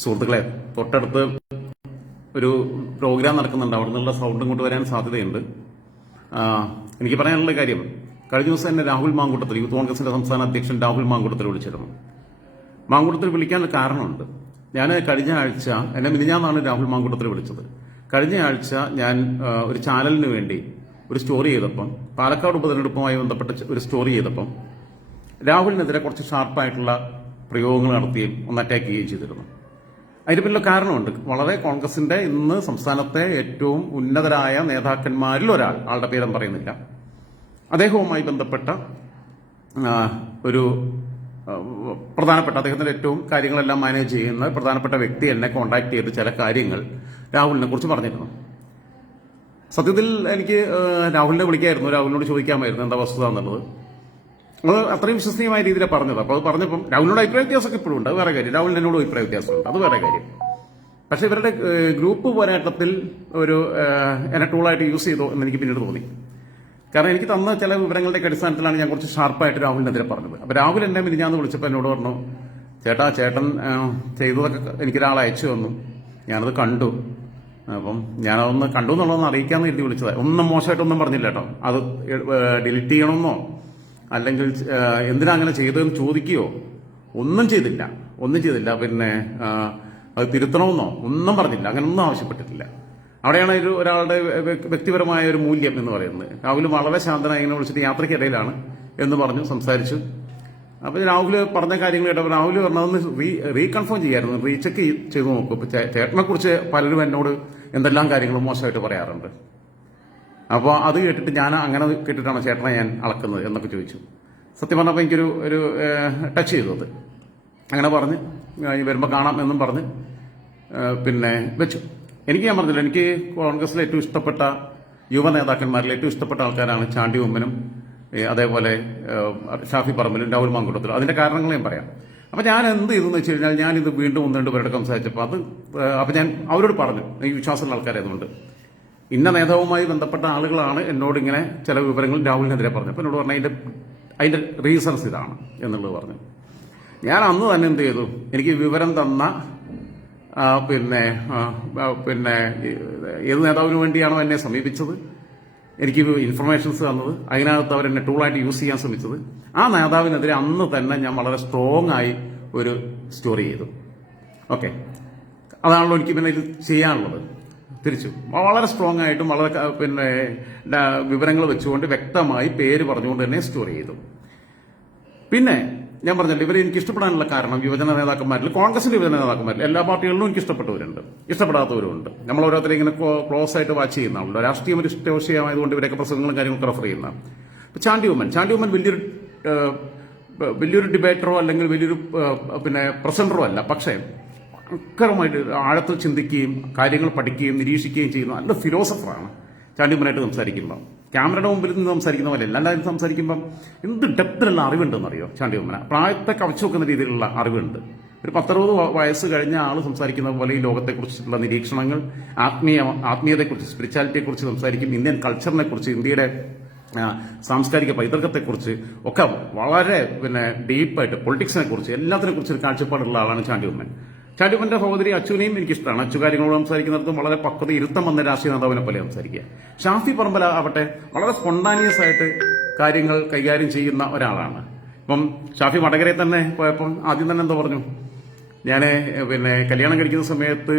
സുഹൃത്തുക്കളെ, തൊട്ടടുത്ത് ഒരു പ്രോഗ്രാം നടക്കുന്നുണ്ട്. അവിടെ നിന്നുള്ള സൗണ്ടും കൊണ്ട് വരാൻ സാധ്യതയുണ്ട്. എനിക്ക് പറയാനുള്ള കാര്യം, കഴിഞ്ഞ ദിവസം തന്നെ രാഹുൽ മാങ്കൂട്ടത്തിൽ, യൂത്ത് കോൺഗ്രസിന്റെ സംസ്ഥാന അധ്യക്ഷൻ രാഹുൽ മാങ്കൂട്ടത്തിൽ വിളിച്ചിരുന്നു. മാങ്കൂട്ടത്തിൽ വിളിക്കാൻ കാരണമുണ്ട്. ഞാൻ കഴിഞ്ഞ ആഴ്ച, എന്നെ മിനിഞ്ഞാന്നാണ് രാഹുൽ മാങ്കൂട്ടത്തിൽ വിളിച്ചത്. കഴിഞ്ഞ ആഴ്ച ഞാൻ ഒരു ചാനലിന് വേണ്ടി ഒരു സ്റ്റോറി ചെയ്തപ്പം, പാലക്കാട് ഉപതെരഞ്ഞെടുപ്പുമായി ബന്ധപ്പെട്ട ഒരു സ്റ്റോറി ചെയ്തപ്പം രാഹുലിനെതിരെ കുറച്ച് ഷാർപ്പായിട്ടുള്ള പ്രയോഗങ്ങൾ നടത്തുകയും ഒന്ന് അറ്റാക്ക് ചെയ്യുകയും ചെയ്തിരുന്നു. അതിന് പിന്നിൽ കാരണമുണ്ട്. വളരെ കോൺഗ്രസിന്റെ ഇന്ന് സംസ്ഥാനത്തെ ഏറ്റവും ഉന്നതരായ നേതാക്കന്മാരിൽ ഒരാൾ, ആളുടെ പേരും പറയുന്നില്ല, അദ്ദേഹവുമായി ബന്ധപ്പെട്ട ഒരു പ്രധാനപ്പെട്ട, അദ്ദേഹത്തിന്റെ ഏറ്റവും കാര്യങ്ങളെല്ലാം മാനേജ് ചെയ്യുന്ന പ്രധാനപ്പെട്ട വ്യക്തി എന്നെ കോൺടാക്ട് ചെയ്ത് ചില കാര്യങ്ങൾ രാഹുലിനെ കുറിച്ച് പറഞ്ഞിരുന്നു. സത്യത്തിൽ എനിക്ക് രാഹുലിനെ വിളിക്കായിരുന്നു, രാഹുലിനോട് ചോദിക്കാമായിരുന്നു എന്താ വസ്തുത എന്നുള്ളത്. അത് അത്രയും വിശ്വസനീയമായ രീതിയിലാണ് പറഞ്ഞത്. അപ്പോൾ അത് പറഞ്ഞപ്പം രാഹുലിനോട് അഭിപ്രായ വ്യത്യാസമൊക്കെ ഇപ്പോഴും ഉണ്ട്, അത് വേറെ കാര്യം. രാഹുലിന് എന്നോട് അഭിപ്രായ വ്യത്യാസമുണ്ട്, അത് വേറെ കാര്യം. പക്ഷെ ഇവരുടെ ഗ്രൂപ്പ് പോരാട്ടത്തിൽ ഒരു എന്നെ ടൂളായിട്ട് യൂസ് ചെയ്തോ എന്ന് എനിക്ക് പിന്നീട് തോന്നി. കാരണം എനിക്ക് തന്ന ചില വിവരങ്ങളുടെ അടിസ്ഥാനത്തിലാണ് ഞാൻ കുറച്ച് ഷാർപ്പായിട്ട് രാഹുലിനെതിരെ പറഞ്ഞത്. അപ്പോൾ രാഹുൽ എന്നെ മിനിഞ്ഞാന്ന് വിളിച്ചപ്പോൾ എന്നോട് പറഞ്ഞു, ചേട്ടൻ ചെയ്തതൊക്കെ എനിക്കൊരാളെ അയച്ചു തന്നു, ഞാനത് കണ്ടു, അപ്പം ഞാനതൊന്ന് കണ്ടു എന്നുള്ളതൊന്ന് അറിയിക്കാമെന്ന് എഴുതി വിളിച്ചത്. ഒന്നും മോശമായിട്ടൊന്നും പറഞ്ഞില്ല കേട്ടോ. അത് ഡിലീറ്റ് ചെയ്യണമെന്നോ അല്ലെങ്കിൽ എന്തിനാ അങ്ങനെ ചെയ്തതെന്ന് ചോദിക്കുകയോ ഒന്നും ചെയ്തില്ല. പിന്നെ അത് തിരുത്തണമെന്നോ ഒന്നും പറഞ്ഞില്ല, അങ്ങനൊന്നും ആവശ്യപ്പെട്ടിട്ടില്ല. അവിടെയാണ് ഒരാളുടെ വ്യക്തിപരമായ ഒരു മൂല്യം എന്ന് പറയുന്നത്. രാഹുൽ വളരെ ശാന്തനായി ഇങ്ങനെ വിളിച്ചിട്ട് യാത്രയ്ക്കിടയിലാണ് എന്ന് പറഞ്ഞു, സംസാരിച്ചു. അപ്പോൾ രാഹുൽ പറഞ്ഞ കാര്യങ്ങൾ കേട്ടപ്പോൾ രാഹുൽ പറഞ്ഞതൊന്ന് റീകൺഫേം ചെയ്യായിരുന്നു, റീചെക്ക് ചെയ്ത് നോക്കും. ഇപ്പൊ ചേട്ടനെ കുറിച്ച് പലരും എന്നോട് എന്തെല്ലാം കാര്യങ്ങളും മോശമായിട്ട് പറയാറുണ്ട്. അപ്പോൾ അത് കേട്ടിട്ട് ഞാൻ അങ്ങനെ കേട്ടിട്ടാണ് ചേട്ടനെ ഞാൻ അളക്കുന്നത് എന്നൊക്കെ ചോദിച്ചു. സത്യം പറഞ്ഞപ്പോൾ എനിക്കൊരു ടച്ച് ചെയ്തു. അത് അങ്ങനെ പറഞ്ഞ് വരുമ്പോൾ കാണാം എന്നും പറഞ്ഞ് പിന്നെ വെച്ചു. ഞാൻ പറഞ്ഞില്ല, എനിക്ക് കോൺഗ്രസിലെ ഏറ്റവും ഇഷ്ടപ്പെട്ട യുവ നേതാക്കന്മാരിൽ ഏറ്റവും ഇഷ്ടപ്പെട്ട ആൾക്കാരാണ് ചാണ്ടി ഉമ്മനും അതേപോലെ ഷാഫി പറമ്പിലും രാഹുൽ മാങ്കൂട്ടത്തിലും. അതിന്റെ കാരണങ്ങൾ ഞാൻ പറയാം. അപ്പം ഞാൻ എന്ത് ചെയ്തെന്ന് വെച്ച് കഴിഞ്ഞാൽ, ഞാനിത് വീണ്ടും ഒന്ന് രണ്ട് പേരോട് സംസാരിച്ചപ്പോൾ അപ്പം ഞാൻ അവരോട് പറഞ്ഞു, ഈ വിശ്വാസമുള്ള ആൾക്കാരായതുകൊണ്ട്, ഇന്ന നേതാവുമായി ബന്ധപ്പെട്ട ആളുകളാണ് എന്നോട് ഇങ്ങനെ ചില വിവരങ്ങൾ രാഹുലിനെതിരെ പറഞ്ഞു. അപ്പോൾ എന്നോട് പറഞ്ഞു അതിന്റെ റീസൺസ് ഇതാണ് എന്നുള്ളത് പറഞ്ഞു. ഞാൻ അന്ന് തന്നെ എന്ത് ചെയ്തു, എനിക്ക് വിവരം തന്ന പിന്നെ ഏത് നേതാവിന് വേണ്ടിയാണോ എന്നെ സമീപിച്ചത്, എനിക്ക് ഇൻഫർമേഷൻസ് തന്നത്, അതിനകത്ത് അവരെന്നെ ടൂളായിട്ട് യൂസ് ചെയ്യാൻ ശ്രമിച്ചത്, ആ നേതാവിനെതിരെ അന്ന് തന്നെ ഞാൻ വളരെ സ്ട്രോങ് ആയി ഒരു സ്റ്റോറി ചെയ്തു. ഓക്കെ, അതാണല്ലോ എനിക്ക് പിന്നെ ഇത് ചെയ്യാനുള്ളത്. തിരിച്ചു വളരെ സ്ട്രോങ് ആയിട്ടും വളരെ വിവരങ്ങൾ വെച്ചുകൊണ്ട് വ്യക്തമായി പേര് പറഞ്ഞുകൊണ്ട് തന്നെ സ്റ്റോറി ചെയ്തു. പിന്നെ ഞാൻ പറഞ്ഞല്ലോ, ഇവരെ എനിക്ക് ഇഷ്ടപ്പെടാനുള്ള കാരണം യുവജന നേതാക്കന്മാരിൽ, കോൺഗ്രസിന്റെ യുവജന നേതാക്കന്മാരിൽ എല്ലാ പാർട്ടികളിലും എനിക്ക് ഇഷ്ടപ്പെട്ടവരുണ്ട്, ഇഷ്ടപ്പെടാത്തവരുണ്ട്. നമ്മൾ ഓരോരുത്തരും ഇങ്ങനെ ക്ലോസ് ആയിട്ട് വാച്ച് ചെയ്യുന്നതാണല്ലോ. രാഷ്ട്രീയം ഒരു ഇഷ്ടവിഷയമായതുകൊണ്ട് ഇവരൊക്കെ പ്രസംഗങ്ങളും കാര്യങ്ങളൊക്കെ റെഫർ ചെയ്യുന്ന. ചാണ്ടി ഉമ്മൻ വലിയൊരു ഡിബേറ്ററോ അല്ലെങ്കിൽ വലിയൊരു പ്രസന്ററോ അല്ല. പക്ഷേ ഭയങ്കരമായിട്ട് ആഴത്തിൽ ചിന്തിക്കുകയും കാര്യങ്ങൾ പഠിക്കുകയും നിരീക്ഷിക്കുകയും ചെയ്യുന്ന നല്ല ഫിലോസഫറാണ് ചാണ്ടി ഉമ്മനായിട്ട് സംസാരിക്കുമ്പോൾ. ക്യാമറയുടെ മുമ്പിൽ നിന്ന് സംസാരിക്കുന്ന പോലെ എല്ലാവരും സംസാരിക്കുമ്പം എന്ത് ഡെപ്തിലുള്ള അറിവുണ്ടെന്നറിയോ ചാണ്ടി ഉമ്മന. പ്രായത്തെ കവച്ചു വെക്കുന്ന രീതിയിലുള്ള അറിവുണ്ട്. ഒരു 10-60 വയസ്സ് കഴിഞ്ഞ ആൾ സംസാരിക്കുന്ന പോലെ ഈ ലോകത്തെക്കുറിച്ചുള്ള നിരീക്ഷണങ്ങൾ, ആത്മീയതയെക്കുറിച്ച്, സ്പിരിച്വാലിറ്റിയെക്കുറിച്ച് സംസാരിക്കും. ഇന്ത്യൻ കൾച്ചറിനെ കുറിച്ച്, ഇന്ത്യയുടെ സാംസ്കാരിക പൈതൃകത്തെക്കുറിച്ച് ഒക്കെ വളരെ ഡീപ്പായിട്ട്, പൊളിറ്റിക്സിനെ കുറിച്ച്, എല്ലാത്തിനെ കുറിച്ച് ഒരു കാഴ്ചപ്പാടുള്ള ആളാണ് ചാണ്ടി ഉമ്മൻ. ചാണ്ടി ഉമ്മന്റെ സഹോദരി അച്ചുവിനെയും എനിക്കിഷ്ടമാണ്. അച്ചു കാര്യങ്ങളോട് സംസാരിക്കുന്നിടത്തും വളരെ പക്വത, ഇരുത്തം വന്ന രാഷ്ട്രീയ നേതാവിനെ പോലെ സംസാരിക്കുക. ഷാഫി പറമ്പിൽ ആവട്ടെ വളരെ സ്പോണ്ടാനിയസ് ആയിട്ട് കാര്യങ്ങൾ കൈകാര്യം ചെയ്യുന്ന ഒരാളാണ്. ഇപ്പം ഷാഫി വടകരയിൽ തന്നെ പോയപ്പം ആദ്യം തന്നെ എന്താ പറഞ്ഞു, ഞാൻ കല്യാണം കഴിക്കുന്ന സമയത്ത്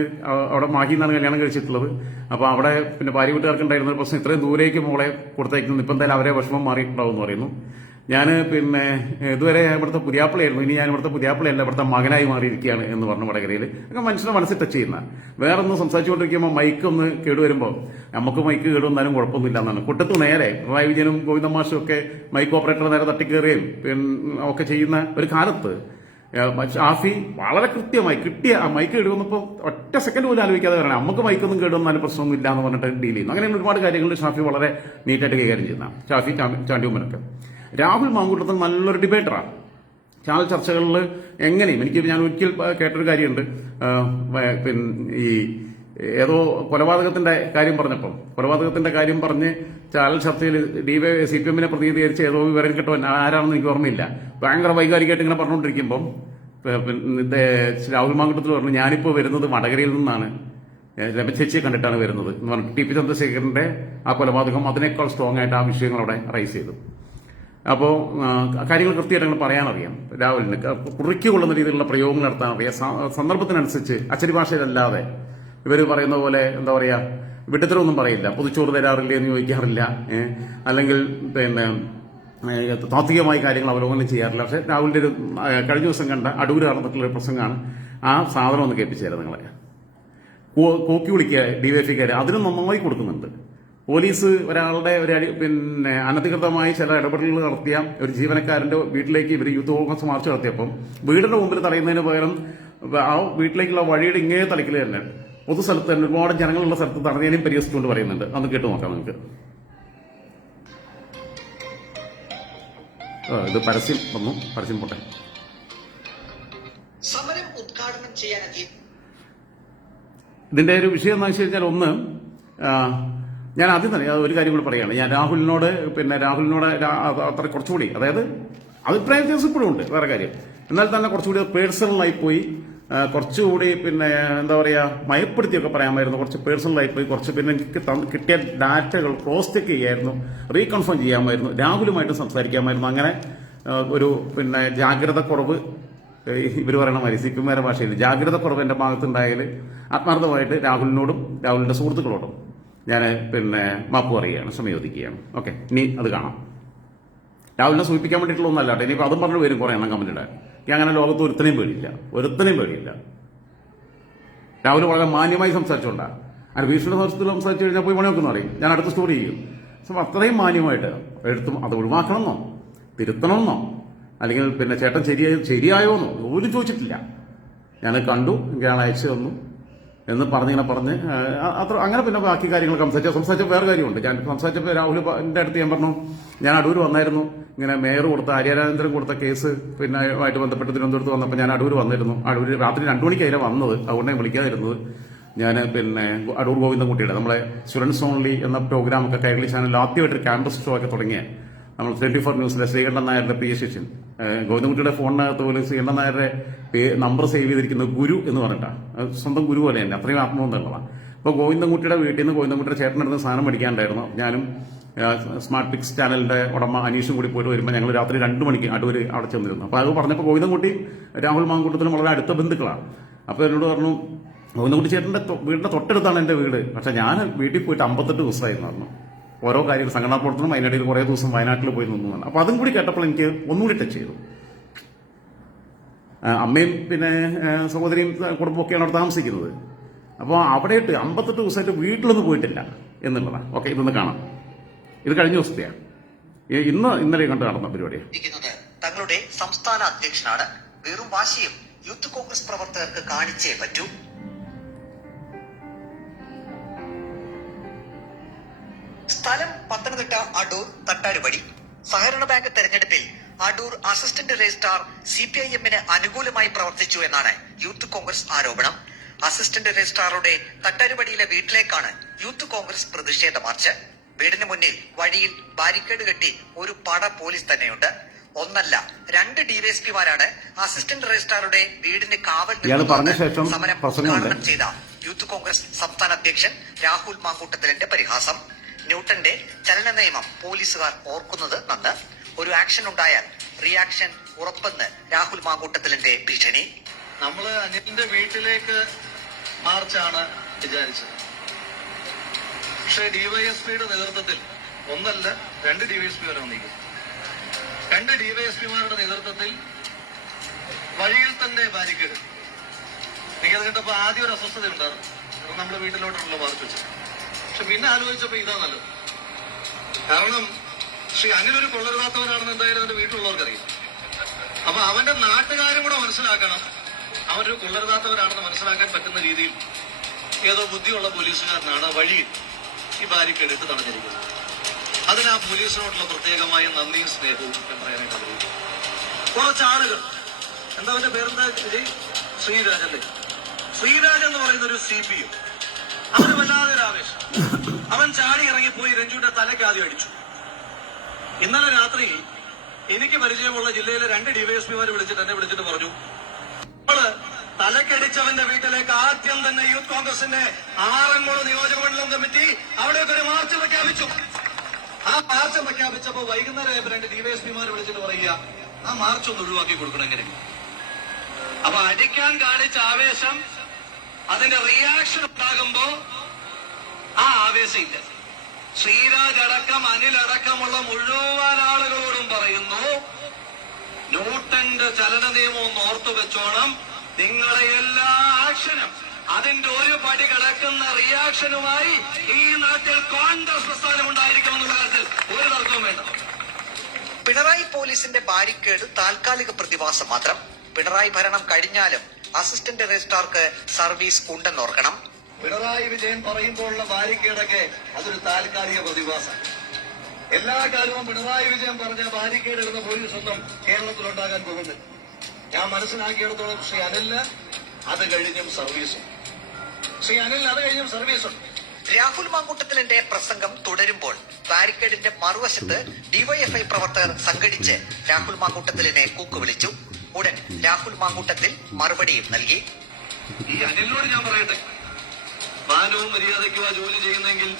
അവിടെ മാഹി നിന്നാണ് കല്യാണം കഴിച്ചിട്ടുള്ളത്. അപ്പോൾ അവിടെ ഭാര്യ വീട്ടുകാർക്കുണ്ടായിരുന്ന ഒരു പ്രശ്നം, ഇത്രയും ദൂരേക്ക് മോളെ കൊടുത്തേക്കുന്നു, ഇപ്പം എന്തായാലും അവരെ വിഷമം മാറിയിട്ടുണ്ടാവും എന്ന് പറയുന്നു. ഞാൻ ഇതുവരെ ഇവിടുത്തെ പുതിയാപ്പിളയായിരുന്നു, ഇനി ഞാൻ ഇവിടുത്തെ പുതിയാപ്പിളയല്ല, ഇവിടുത്തെ മകനായി മാറിയിരിക്കുകയാണ് എന്ന് പറഞ്ഞു വടകരയിൽ. ഒക്കെ മനുഷ്യന്റെ മനസ്സിൽ ടച്ച് ചെയ്യുന്ന. വേറൊന്ന് സംസാരിച്ചുകൊണ്ടിരിക്കുമ്പോൾ മൈക്ക് ഒന്ന് കേടുവരുമ്പോൾ, നമുക്ക് മൈക്ക് കേടുവന്നാലും കുഴപ്പമൊന്നുമില്ല എന്നാണ്. കുട്ടത്ത് നേരെ പിണറായി വിജയനും ഗോവിന്ദമാഷും ഒക്കെ മൈക്ക് ഓപ്പറേറ്റർ നേരെ തട്ടിക്കേറുകയും ഒക്കെ ചെയ്യുന്ന ഒരു കാലത്ത് ഷാഫി വളരെ കൃത്യമായി കിട്ടിയ ആ മൈക്ക് കേടുവന്നപ്പോൾ ഒറ്റ സെക്കൻഡ് പോലും ആലോചിക്കാതെ പറയണം, നമുക്ക് മൈക്കൊന്നും കേടുവന്നാലും പ്രശ്നമൊന്നും ഇല്ല എന്ന് പറഞ്ഞിട്ട് ഡീൽ ചെയ്യുന്നു. അങ്ങനെ ഒരുപാട് കാര്യങ്ങൾ ഷാഫി വളരെ നീറ്റായിട്ട് കൈകാര്യം ചെയ്യുന്ന ഷാഫി, ചാണ്ടി ഉമ്മനൊക്കെ. രാഹുൽ മാങ്കൂട്ടത്തിൽ നല്ലൊരു ഡിബേറ്ററാണ്. ചാനൽ ചർച്ചകളിൽ എങ്ങനെയും ഞാൻ ഒരിക്കൽ കേട്ടൊരു കാര്യമുണ്ട്. ഈ ഏതോ കൊലപാതകത്തിന്റെ കാര്യം പറഞ്ഞ് ചാനൽ ചർച്ചയിൽ CPM പ്രതിനിധീകരിച്ച് ഏതോ വിവരം കിട്ടുവാൻ ആരാണെന്ന് എനിക്ക് ഓർമ്മയില്ല. ഭയങ്കര വൈകാരികമായിട്ട് ഇങ്ങനെ പറഞ്ഞുകൊണ്ടിരിക്കുമ്പം രാഹുൽ മാങ്കുട്ടത്തിൽ പറഞ്ഞു ഞാനിപ്പോൾ വരുന്നത് വടകരയിൽ നിന്നാണ്, രമചേച്ചിയെ കണ്ടിട്ടാണ് വരുന്നത് എന്ന് പറഞ്ഞു. ടി പി ചന്ദ്രശേഖരന്റെ ആ കൊലപാതകം അതിനേക്കാൾ സ്ട്രോങ് ആയിട്ട് ആ വിഷയങ്ങൾ അവിടെ റൈസ് ചെയ്തു. അപ്പോൾ കാര്യങ്ങൾ കൃത്യമായിട്ട് പറയാനറിയാം. രാഹുലിന് കുറിക്കൊള്ളുന്ന രീതിയിലുള്ള പ്രയോഗങ്ങൾ നടത്താൻ അറിയാം. സന്ദർഭത്തിനനുസരിച്ച് അച്ചടി ഭാഷയിലല്ലാതെ ഇവർ പറയുന്ന പോലെ എന്താ പറയാ വിട്ടത്തരമൊന്നും പറയില്ല. പൊതിച്ചോറ് തരാറില്ലേ എന്ന് ചോദിക്കാറില്ല, അല്ലെങ്കിൽ പിന്നെ താത്വികമായ കാര്യങ്ങൾ അവലോകനം ചെയ്യാറില്ല. പക്ഷെ രാഹുലിന്റെ ഒരു കഴിഞ്ഞ ദിവസം കണ്ട അടൂര് നടന്നിട്ടുള്ള ഒരു പ്രസംഗമാണ്. ആ സാധനം ഒന്ന് കേൾപ്പിച്ചു നിങ്ങളെ. കോക്കി വിളിക്കുക ഡിവൈഎഫ്ഐക്കാർ അതിന് നന്നായി കൊടുക്കുന്നുണ്ട്. പോലീസ് ഒരാളുടെ പിന്നെ അനധികൃതമായി ചില ഇടപെടലുകൾ നടത്തിയ ഒരു ജീവനക്കാരന്റെ വീട്ടിലേക്ക് ഇവർ യൂത്ത് കോൺഗ്രസ് മാർച്ച് നടത്തിയപ്പം വീടിന്റെ മുമ്പിൽ തടയുന്നതിന് പകരം ആ വീട്ടിലേക്കുള്ള വഴിയുടെ ഇങ്ങേ തലക്കിൽ തന്നെ പൊതു സ്ഥലത്ത് തന്നെ ഒരുപാട് ജനങ്ങളുള്ള സ്ഥലത്ത് തടഞ്ഞതിനും പരിഹസിച്ചുകൊണ്ട് പറയുന്നുണ്ട്. അന്ന് കേട്ടു നോക്കാം നിങ്ങൾക്ക്. ഇത് പരസ്യം വന്നു, പരസ്യം പോട്ടെ. സമരം ഉദ്ഘാടനം ചെയ്യാൻ ഇതിന്റെ ഒരു വിഷയം എന്താണെന്ന് വെച്ച് കഴിഞ്ഞാൽ, ഒന്ന് ഞാൻ ആദ്യം തന്നെ ഒരു കാര്യം കൂടി പറയുകയാണ്. ഞാൻ രാഹുലിനോട് അത്ര കുറച്ചുകൂടി, അതായത് അഭിപ്രായ വ്യത്യാസം ഇപ്പോഴും ഉണ്ട്, വേറെ കാര്യം. എന്നാൽ തന്നെ കുറച്ചുകൂടി പേഴ്സണലായി പോയി, കുറച്ചുകൂടി പിന്നെ എന്താ പറയാ മയപ്പെടുത്തിയൊക്കെ പറയാമായിരുന്നു. കുറച്ച് പേഴ്സണലായി പോയി, കുറച്ച് പിന്നെ എനിക്ക് കിട്ടിയ ഡാറ്റകൾ ക്രോസ് ചെക്ക് ചെയ്യായിരുന്നു, റീകൺഫേം ചെയ്യാമായിരുന്നു, രാഹുലുമായിട്ട് സംസാരിക്കാമായിരുന്നു. അങ്ങനെ ഒരു പിന്നെ ജാഗ്രത കുറവ്, ഇവർ പറയണ മാതിരി സിപിമാരുടെ ഭാഷയിൽ ജാഗ്രത കുറവ് എന്റെ ഭാഗത്തുണ്ടായാൽ ആത്മാർത്ഥമായിട്ട് രാഹുലിനോടും രാഹുലിന്റെ സുഹൃത്തുക്കളോടും ഞാൻ പിന്നെ മാപ്പ് പറയുകയാണ്, ക്ഷമയോദിക്കുകയാണ്. ഓക്കെ, ഇനി അത് കാണാം. രാഹുലിനെ സൂചിപ്പിക്കാൻ വേണ്ടിയിട്ടുള്ള ഒന്നല്ലാട്ടെ. ഇനിയിപ്പോൾ അതും പറഞ്ഞു വരും കുറെ എണ്ണം കമന്റിടാൻ. എനിക്ക് അങ്ങനെ ലോകത്ത് ഒരുത്തനെയും പേടിയില്ല. രാഹുൽ വളരെ മാന്യമായി സംസാരിച്ചുകൊണ്ടാണ്. അങ്ങനെ ഭീഷണി സംസാരിച്ചു കഴിഞ്ഞാൽ പോയി പണി നോക്കുന്ന പറയും, ഞാൻ അടുത്ത സ്റ്റോറി ചെയ്യും. അത്രയും മാന്യമായിട്ട് എടുത്തും അത് ഒഴിവാക്കണമെന്നോ തിരുത്തണമെന്നോ അല്ലെങ്കിൽ പിന്നെ ചേട്ടൻ ശരിയായോന്നോ ഒരു ചോദിച്ചിട്ടില്ല. ഞാൻ കണ്ടു, എനിക്ക് ഞാൻ അയച്ചു തന്നു എന്ന് പറഞ്ഞ് അത്ര അങ്ങനെ പിന്നെ ബാക്കി കാര്യങ്ങൾ സംസാരിച്ച വേറെ കാര്യമുണ്ട്. ഞാൻ സംസാരിച്ചപ്പോൾ രാഹുലിന്റെ അടുത്ത് ഞാൻ പറഞ്ഞു, ഞാൻ അടൂർ വന്നായിരുന്നു, ഇങ്ങനെ മേയർ കൊടുത്ത ആര്യാരാജേന്ദ്രൻ കൊടുത്ത കേസ് പിന്നെ ആയിട്ട് ബന്ധപ്പെട്ട് തിരുവനന്തപുരത്ത് വന്നപ്പോൾ ഞാൻ അടൂർ വന്നിരുന്നു. അടൂർ രാത്രി 2 മണിക്കായിരുന്നു വന്നത്, അതുകൊണ്ട് ഞാൻ വിളിക്കാതിരുന്നത്. ഞാൻ പിന്നെ അടൂർ ഗോവിന്ദൻകുട്ടിയുടെ നമ്മളെ സ്റ്റുഡൻസ് ഓൺലി എന്ന പ്രോഗ്രാമൊക്കെ കൈരളി ചാനലിൽ ആദ്യമായിട്ടൊരു ക്യാമ്പസ് ഷോ ഒക്കെ തുടങ്ങിയ നമ്മൾ 24 ന്യൂസിലെ ശ്രീകണ്ഠൻ നായരുടെ പ്രിയ ശിഷ്യൻ ഗോവിന്ദൻകുട്ടിയുടെ ഫോണിനകത്ത് പോലും ശ്രീകണ്ഠൻ നായരുടെ നമ്പർ സേവ് ചെയ്തിരിക്കുന്നത് ഗുരു എന്ന് പറഞ്ഞിട്ടാണ്. സ്വന്തം ഗുരു പോലെ തന്നെ, അത്രയും ആത്മബന്ധമുള്ളതാണ്. അപ്പോൾ ഗോവിന്ദൻകുട്ടിയുടെ വീട്ടിൽ നിന്ന് ഗോവിന്ദൻകുട്ടിയുടെ ചേട്ടനെടുത്ത് സാധനം മേടിക്കാണ്ടായിരുന്നു. ഞാനും സ്മാർട്ട് പിക്സ് ചാനലിന്റെ ഉടമ അനീഷും കൂടി പോയിട്ട് വരുമ്പോൾ ഞങ്ങൾ രാത്രി 2 മണിക്ക് അടൂർ അവിടെ ചെന്നിരുന്നു. അപ്പോൾ അത് പറഞ്ഞപ്പോൾ ഗോവിന്ദൻകുട്ടി രാഹുൽ മാങ്കൂട്ടത്തിനും വളരെ അടുത്ത ബന്ധുക്കളാണ്. അപ്പോൾ എന്നോട് പറഞ്ഞു, ഗോവിന്ദൻകുട്ടി ചേട്ടന്റെ വീടിന്റെ തൊട്ടടുത്താണ് എന്റെ വീട്, പക്ഷെ ഞാൻ വീട്ടിൽ പോയിട്ട് 58 ദിവസമായിരുന്നു പറഞ്ഞു. ഓരോ കാര്യങ്ങൾ സംഘടനാ പ്രവർത്തനം അതിനിടയിൽ കുറേ ദിവസം വയനാട്ടിൽ പോയി നിന്നതാണ്. അപ്പോൾ അതും കൂടി കേട്ടപ്പോൾ എനിക്ക് ഒന്നുകൂടി ടച്ച് ചെയ്തു. അമ്മയും പിന്നെ സഹോദരിയും കുടുംബമൊക്കെയാണ് അവിടെ താമസിക്കുന്നത്. അപ്പോൾ അവിടെയിട്ട് 58 ദിവസമായിട്ട് വീട്ടിലൊന്നും പോയിട്ടില്ല എന്നുള്ളതാണ്. ഓക്കെ, ഇതൊന്ന് കാണാം. ഇത് കഴിഞ്ഞ ദിവസത്തെയാണ്, ഇന്നലെ കണ്ട് നടന്ന പരിപാടിയാണ്. തങ്ങളുടെ സംസ്ഥാന അധ്യക്ഷനാണ്, വെറും വാശിയും യൂത്ത് കോൺഗ്രസ് പ്രവർത്തകർക്ക് കാണിച്ചേ പറ്റൂ. സ്ഥലം പത്തനംതിട്ട അടൂർ തട്ടാരുപടി. സഹകരണ ബാങ്ക് തെരഞ്ഞെടുപ്പിൽ അടൂർ അസിസ്റ്റന്റ് രജിസ്ട്രാർ CPIM-ന് അനുകൂലമായി പ്രവർത്തിച്ചു എന്നാണ് യൂത്ത് കോൺഗ്രസ് ആരോപണം. അസിസ്റ്റന്റ് രജിസ്ട്രാറുടെ തട്ടാരുപടിയിലെ വീട്ടിലേക്കാണ് യൂത്ത് കോൺഗ്രസ് പ്രതിഷേധ മാർച്ച്. വീടിന് മുന്നിൽ വഴിയിൽ ബാരിക്കേഡ് കെട്ടി ഒരു പട പോലീസ് തന്നെയുണ്ട്. ഒന്നല്ല 2 ഡിവൈഎസ്പിമാരാണ് അസിസ്റ്റന്റ് രജിസ്ട്രാറുടെ വീടിന് കാവൽ സമരം ഉദ്ഘാടനം ചെയ്ത യൂത്ത് കോൺഗ്രസ് സംസ്ഥാന അധ്യക്ഷൻ രാഹുൽ മാങ്കൂട്ടത്തിലിന്റെ പരിഹാസം. ന്യൂട്ടന്റെ ചലന നിയമം പോലീസുകാർ ഓർക്കുന്നത് നന്ന്. ഒരു ആക്ഷൻ ഉണ്ടായാൽ റിയാക്ഷൻ ഉറപ്പെന്ന് രാഹുൽ മാങ്കൂട്ടത്തിലിന്റെ ഭീഷണി. നമ്മള് അനിലിന്റെ വീട്ടിലേക്ക് മാർച്ചാണ് വിചാരിച്ചത്. പക്ഷേ ഡിവൈഎസ്പിയുടെ നേതൃത്വത്തിൽ ഒന്നല്ല 2 ഡിവൈഎസ്പിമാരെ വന്നിരിക്കുന്നു. 2 ഡിവൈഎസ്പിമാരുടെ നേതൃത്വത്തിൽ വഴിയിൽ തന്നെ ബാരിക്കേഡ്. എനിക്കത് കേട്ടപ്പോ ആദ്യം ഒരു അസ്വസ്ഥത ഉണ്ടായിരുന്നു. നമ്മുടെ വീട്ടിലോട്ടുള്ള മാർച്ച് വെച്ചത്. പക്ഷെ പിന്നെ ആലോചിച്ചപ്പോ ഇതാ നല്ലത്. കാരണം ശ്രീ അനിലൊരു കൊള്ളരുതാത്തവരാണെന്ന് എന്തായാലും അവന്റെ വീട്ടിലുള്ളവർക്കറിയാം. അപ്പൊ അവന്റെ നാട്ടുകാരും കൂടെ മനസ്സിലാക്കണം, അവരൊരു കൊള്ളരുതാത്തവരാണെന്ന് മനസ്സിലാക്കാൻ പറ്റുന്ന രീതിയിൽ ഏതോ ബുദ്ധിയുള്ള പോലീസുകാരനാണ് വഴിയിൽ ഈ ബാരിക്കേഡ് ഇട്ട് തടഞ്ഞിരിക്കുന്നത്. അതിന് ആ പോലീസിനോടുള്ള പ്രത്യേകമായ നന്ദിയും സ്നേഹവും ഞാൻ പറയാനായിട്ട് ആഗ്രഹിക്കുന്നു. കുറച്ച് ആളുകൾ, എന്താ അവന്റെ പേരെന്താ, ശ്രീരാജല്ലേ, ശ്രീരാജ് എന്ന് പറയുന്ന ഒരു CPO, അവന് വല്ലാതെ ഒരു ആവേശം. അവൻ ചാടി ഇറങ്ങിപ്പോയി രഞ്ജുവിന്റെ തലയ്ക്ക് ആദ്യം അടിച്ചു. ഇന്നലെ രാത്രി എനിക്ക് പരിചയമുള്ള ജില്ലയിലെ 2 ഡിവൈഎസ്പിമാർ എന്നെ വിളിച്ചിട്ട് പറഞ്ഞു, തലക്കടിച്ചവന്റെ വീട്ടിലേക്ക് ആദ്യം തന്നെ യൂത്ത് കോൺഗ്രസിന്റെ ആറന്മുള നിയോജകമണ്ഡലം കമ്മിറ്റി അവിടേക്ക് ഒരു മാർച്ച് പ്രഖ്യാപിച്ചു. ആ മാർച്ച് പ്രഖ്യാപിച്ചപ്പോ വൈകുന്നേരം രണ്ട് ഡിവൈഎസ്പിമാർ വിളിച്ചിട്ട് പറയുക, ആ മാർച്ച് ഒന്ന് ഒഴിവാക്കി കൊടുക്കണം എങ്ങനെ. അപ്പൊ അടിക്കാൻ കാണിച്ച ആവേശം, അതിന്റെ റിയാക്ഷൻ ഉണ്ടാകുമ്പോ ആ ആവേശം ഇല്ല. ശ്രീരാജ് അടക്കം അനിലടക്കമുള്ള മുഴുവൻ ആളുകളോടും പറയുന്നു, ന്യൂട്ടന്റെ ചലന നിയമം ഒന്ന് ഓർത്തു വെച്ചോണം. നിങ്ങളുടെ എല്ലാ ആക്ഷനും അതിന്റെ ഒരു പടി കിടക്കുന്ന റിയാക്ഷനുമായി ഈ നാട്ടിൽ കോൺഗ്രസ് പ്രസ്ഥാനം ഉണ്ടായിരിക്കുമെന്നുള്ള കാര്യത്തിൽ ഒരു തർക്കവും വേണ്ട. പിണറായി പോലീസിന്റെ ബാരിക്കേഡ് താൽക്കാലിക പ്രതിഭാസം മാത്രം. പിണറായി ഭരണം കഴിഞ്ഞാലും അസിസ്റ്റന്റ് രജിസ്ട്രാർക്ക് സർവീസ് ഉണ്ടെന്നോർക്കണം. പിണറായി വിജയൻ പറയുമ്പോഴുള്ള ബാരിക്കേഡൊക്കെ അതൊരു താൽക്കാലിക പ്രതിഭാസം. എല്ലാ കാലവും പിണറായി വിജയൻ പറഞ്ഞ ബാരിക്കേഡ് ഇടുന്ന പോലീസൊന്നും കേരളത്തിലുണ്ടാകാൻ പോകുന്നില്ല. ഞാൻ മനസ്സിലാക്കിയിടത്തോളം ശ്രീ അനിലിന് അത് കഴിഞ്ഞും സർവീസും രാഹുൽ മാങ്കൂട്ടത്തിലിന്റെ പ്രസംഗം തുടരുമ്പോൾ ബാരിക്കേഡിന്റെ മറുവശത്ത് ഡിവൈഎഫ്ഐ പ്രവർത്തകർ സംഘടിച്ച് രാഹുൽ മാങ്കൂട്ടത്തിലിനെ കൂക്കുവിളിച്ചു. ഉടൻ രാഹുൽ മാങ്കൂട്ടത്തിൽ മറുപടിയും നൽകി. ഈ അനിലിനോട് ഞാൻ പറയട്ടെ, മാനവും മര്യാദയ്ക്കുവാ ജോലി ചെയ്യുന്നെങ്കിൽ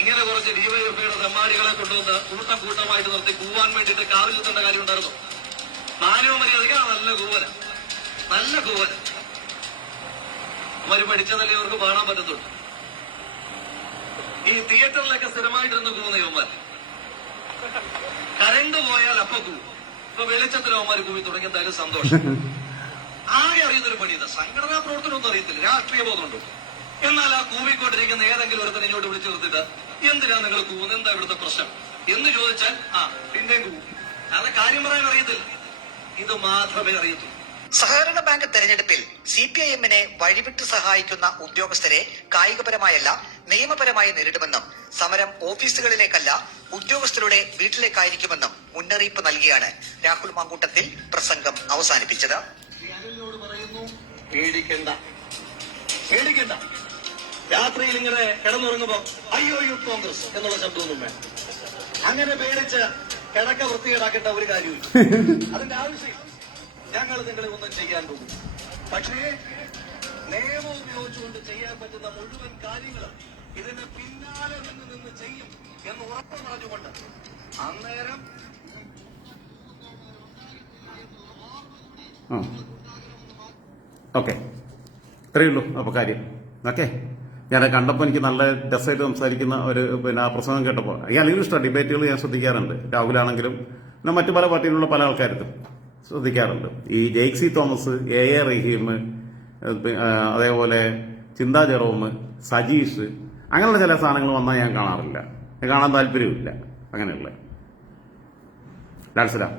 ഇങ്ങനെ കുറച്ച് ഡിവൈഎഫ്ഐയുടെ തെമ്മാടികളെ കൊണ്ടുവന്ന് കൂട്ടമായിട്ട് നിർത്തി കൂവാൻ വേണ്ടിയിട്ട് കാറിൽ എത്തേണ്ട കാര്യം ഉണ്ടായിരുന്നു. മാനവും മര്യാദയ്ക്ക് നല്ല കൂവല അവര് പഠിച്ചതല്ലേ അവർക്ക് കാണാൻ പറ്റത്തുള്ളൂ. ഈ തിയേറ്ററിലൊക്കെ സ്ഥിരമായിട്ടിരുന്ന് കൂവുന്ന യവന്മാർ കരണ്ട് പോയാൽ അപ്പൊ കൂവും. ഇപ്പൊ വെളിച്ചത്തിൽ അവന്മാർ കൂവി തുടങ്ങി. എന്തായാലും സന്തോഷം. ആകെ അറിയുന്നൊരു പണി ഇതാ, സംഘടനാ പ്രവർത്തനമൊന്നും അറിയത്തില്ല, രാഷ്ട്രീയ ബോധമുണ്ടോ. എന്നാൽ ആ കൂവിക്കൊണ്ടിരിക്കുന്ന ഏതെങ്കിലും ഒരുത്തനെ ഇങ്ങോട്ട് വിളിച്ചു നിർത്തിട്ട് എന്തിനാ നിങ്ങൾ കൂവുന്നത്, എന്താ ഇവിടുത്തെ പ്രശ്നം എന്ന് ചോദിച്ചാൽ പിന്നെയും കൂവും. അത് കാര്യം പറയാൻ അറിയത്തില്ല, ഇത് മാത്രമേ അറിയത്തുള്ളൂ. സഹകരണ ബാങ്ക് തെരഞ്ഞെടുപ്പിൽ CPIM-നെ വഴിവിട്ട് സഹായിക്കുന്ന ഉദ്യോഗസ്ഥരെ കായികപരമായല്ല നിയമപരമായി നേരിടുമെന്നും സമരം ഓഫീസുകളിലേക്കല്ല ഉദ്യോഗസ്ഥരുടെ വീട്ടിലേക്കായിരിക്കുമെന്നും മുന്നറിയിപ്പ് നൽകിയാണ് രാഹുൽ മാങ്കൂട്ടത്തിൽ പ്രസംഗം അവസാനിപ്പിച്ചത്. പേടിക്കണ്ട. രാത്രിയിൽ ഇങ്ങനെ കിടന്നുറങ്ങുമ്പോ അയ്യോ യൂത്ത് കോൺഗ്രസ് എന്നുള്ള ശബ്ദമൊന്നും വേണം. അങ്ങനെ പേടിച്ച് കിടക്ക വൃത്തികേടാക്കേണ്ട ഒരു കാര്യമില്ല. അതിന്റെ ആവശ്യം ഞങ്ങൾ നിങ്ങളെ ഒന്നും ചെയ്യാൻ പോകും. പക്ഷേ നിയമം ഉപയോഗിച്ചുകൊണ്ട് ചെയ്യാൻ പറ്റുന്ന മുഴുവൻ കാര്യങ്ങളും ഇതിന് പിന്നാലെ നിന്ന് ചെയ്യും എന്ന് ഉറപ്പ് പറഞ്ഞുകൊണ്ട് അന്നേരം ഓക്കെ, ഇത്രയേ ഉള്ളൂ അപ്പോൾ കാര്യം. ഓക്കെ, ഞാൻ കണ്ടപ്പോൾ എനിക്ക് നല്ല രസമായിട്ട് സംസാരിക്കുന്ന ഒരു ആ പ്രസംഗം കേട്ടപ്പോൾ എനിക്ക് ഇഷ്ടമാണ്. ഡിബേറ്റുകൾ ഞാൻ ശ്രദ്ധിക്കാറുണ്ട്, രാഹുലാണെങ്കിലും പിന്നെ മറ്റു പല പാർട്ടിയിലുള്ള പല ആൾക്കാരും ശ്രദ്ധിക്കാറുണ്ട്. ഈ ജെയ്ക്സി തോമസ്, എ റഹീം, അതേപോലെ ചിന്താ ജെറോം, സജീഷ്, അങ്ങനെയുള്ള ചില സാധനങ്ങൾ വന്നാൽ ഞാൻ കാണാറില്ല, കാണാൻ താല്പര്യമില്ല. അങ്ങനെയുള്ള ലാൽസലാം.